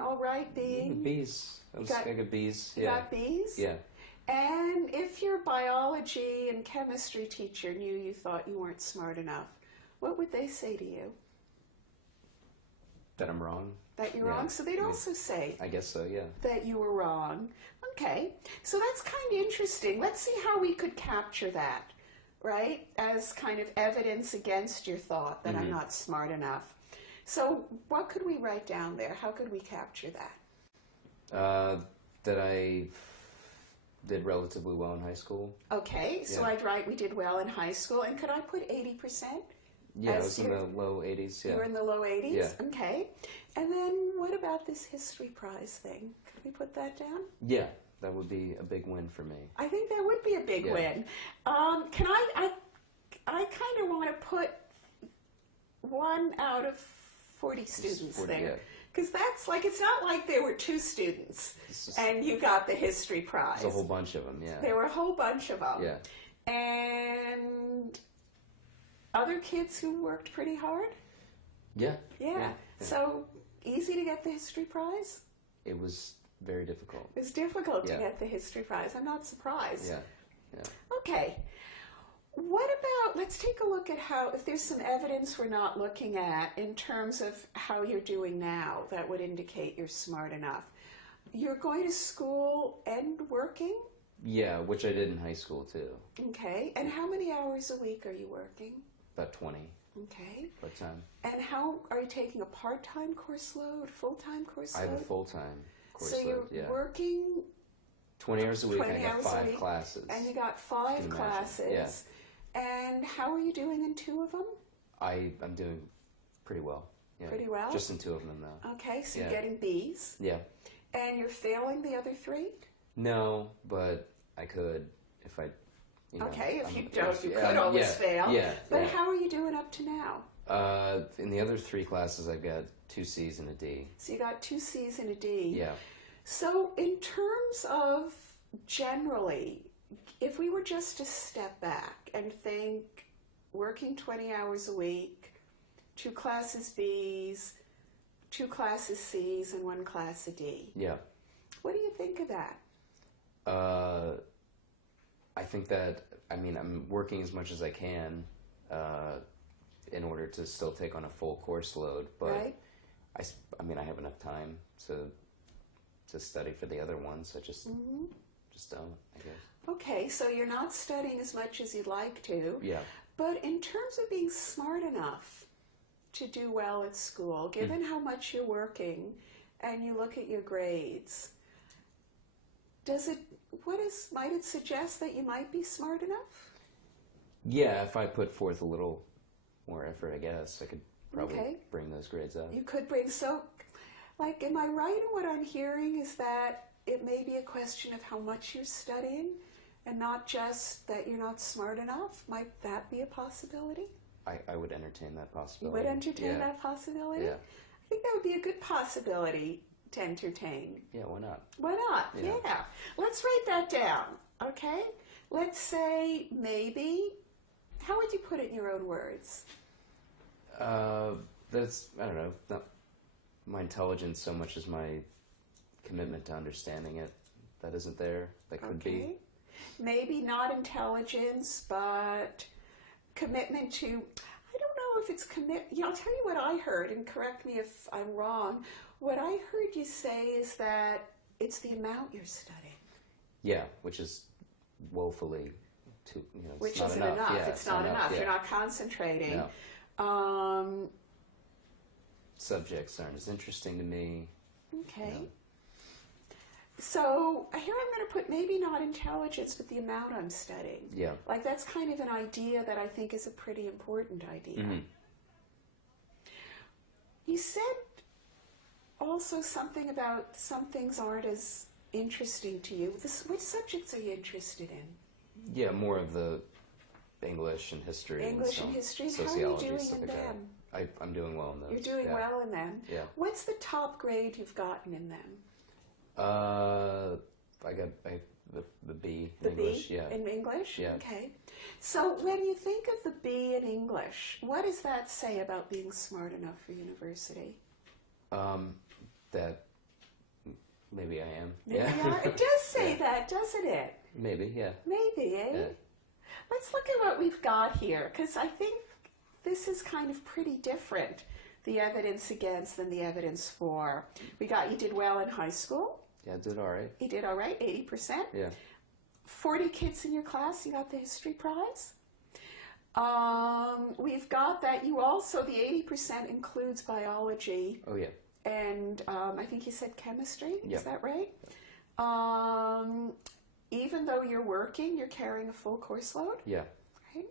all right being? B's. I got B's. You got B's? Yeah. And if your biology and chemistry teacher knew you thought you weren't smart enough, what would they say to you? That I'm wrong. That you're wrong? So they'd also say... I guess so, yeah. That you were wrong. Okay. So that's kind of interesting. Let's see how we could capture that, right? As kind of evidence against your thought that I'm not smart enough. So what could we write down there? How could we capture that? That I did relatively well in high school. Okay, so I'd write we did well in high school. And could I put 80%? Yeah, I was in the low 80s. Yeah. You were in the low 80s? Yeah. Okay. And then what about this history prize thing? Could we put that down? Yeah, that would be a big win for me. I think that would be a big win. Can I kind of want to put 1 out of 40 students 40, there. Because that's like, it's not like there were 2 students and you got the history prize. There's a whole bunch of them, yeah. There were a whole bunch of them. Yeah. And other kids who worked pretty hard? Yeah. Yeah. So, easy to get the history prize? It was very difficult. It was difficult to get the history prize. I'm not surprised. Yeah. Yeah. Okay. What about, let's take a look at how, if there's some evidence we're not looking at in terms of how you're doing now that would indicate you're smart enough. You're going to school and working? Yeah, which I did in high school too. Okay. And how many hours a week are you working? About 20. Okay. Part-time. And how, are you taking a part-time course load, full-time course load? I have a full-time course load, So you're working 20 hours a week, and I got 5 classes. And you got 5 classes. Yeah. And how are you doing in 2 of them? I'm doing pretty well. Yeah. Pretty well? Just in 2 of them, though. Okay, so you're getting B's. Yeah. And you're failing the other 3? No, but I could if I... okay, if you don't, you could always fail. Yeah. But how are you doing up to now? In the other 3 classes, I've got 2 C's and a D. So you got 2 C's and a D. Yeah. So in terms of generally, if we were just to step back and think working 20 hours a week, 2 classes B's, 2 classes C's, and 1 class a D. Yeah. What do you think of that? I think that, I'm working as much as I can in order to still take on a full course load, but I have enough time to study for the other ones. I just don't, I guess. Okay, so you're not studying as much as you'd like to. Yeah. But in terms of being smart enough to do well at school, given how much you're working and you look at your grades, might it suggest that you might be smart enough? Yeah, if I put forth a little more effort, I guess, I could probably bring those grades up. You could bring, am I right in what I'm hearing is that it may be a question of how much you're studying and not just that you're not smart enough? Might that be a possibility? I would entertain that possibility. You would entertain that possibility? Yeah. I think that would be a good possibility to entertain. Yeah, why not? Why not? Yeah. Let's write that down, okay? Let's say maybe, how would you put it in your own words? That's, I don't know, not my intelligence so much as my commitment to understanding it. That isn't there. That could be. Maybe not intelligence, but commitment to, I don't know if it's I'll tell you what I heard, and correct me if I'm wrong. What I heard you say is that it's the amount you're studying. Yeah, which is woefully too, which it's not isn't enough. Yeah, it's not enough. Yeah. You're not concentrating. No. Subjects aren't as interesting to me. Okay. So here I'm going to put maybe not intelligence, but the amount I'm studying. Yeah. Like that's kind of an idea that I think is a pretty important idea. You said also something about some things aren't as interesting to you. Which subjects are you interested in? Yeah, more of the English and history. English and history. Sociology, how are you doing stuff in like them? that. I'm doing well in those. You're doing well in them? Yeah. What's the top grade you've gotten in them? I got the B in English. B in English? Yeah. Okay. So when you think of the B in English, what does that say about being smart enough for university? That Yeah. We are. It does say Yeah. that, doesn't it? Maybe, yeah. Maybe, eh? Yeah. Let's look at what we've got here, because I think this is kind of pretty different, the evidence against than the evidence for. We got you did well in high school. Yeah, I did all right. You did all right, 80%. Yeah. 40 kids in your class, you got the history prize. We've got that you also, the 80% includes biology Oh, yeah. and I think you said chemistry, Yeah. is that right? Even though you're working, you're carrying a full course load, Yeah. right?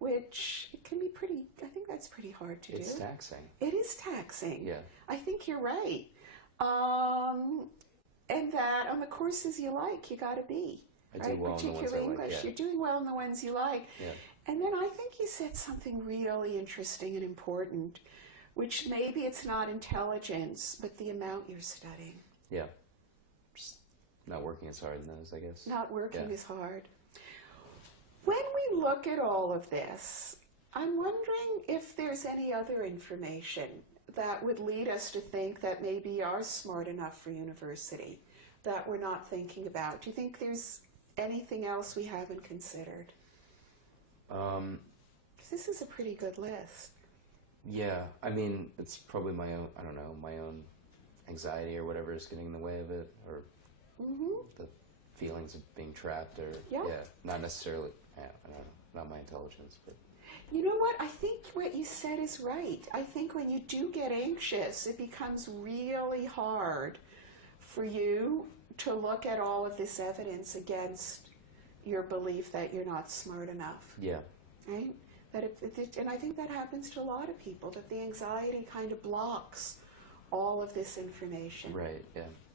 Which it can be pretty, I think that's pretty hard to It's do. taxing. It is taxing. Yeah. I think you're right. And that on the courses you like, you got to be. I Right? do well in the ones I Particularly like, English. yeah. You're doing well in the ones you like. Yeah. And then I think you said something really interesting and important, which maybe it's not intelligence, but the amount you're studying. Yeah. Just not working as hard in those, I guess. Not working Yeah. as hard. When we look at all of this, I'm wondering if there's any other information that would lead us to think that maybe you are smart enough for university that we're not thinking about. Do you think there's anything else we haven't considered? Because this is a pretty good list. Yeah, I mean, it's probably my own, I don't know, my own anxiety or whatever is getting in the way of it, or the feelings of being trapped, or, Yeah. not necessarily, I don't know, not my intelligence, but, You know what? I think what you said is right. I think when you do get anxious, it becomes really hard for you to look at all of this evidence against your belief that you're not smart enough, yeah, right? And I think that happens to a lot of people, that the anxiety kind of blocks all of this information. right, yeah.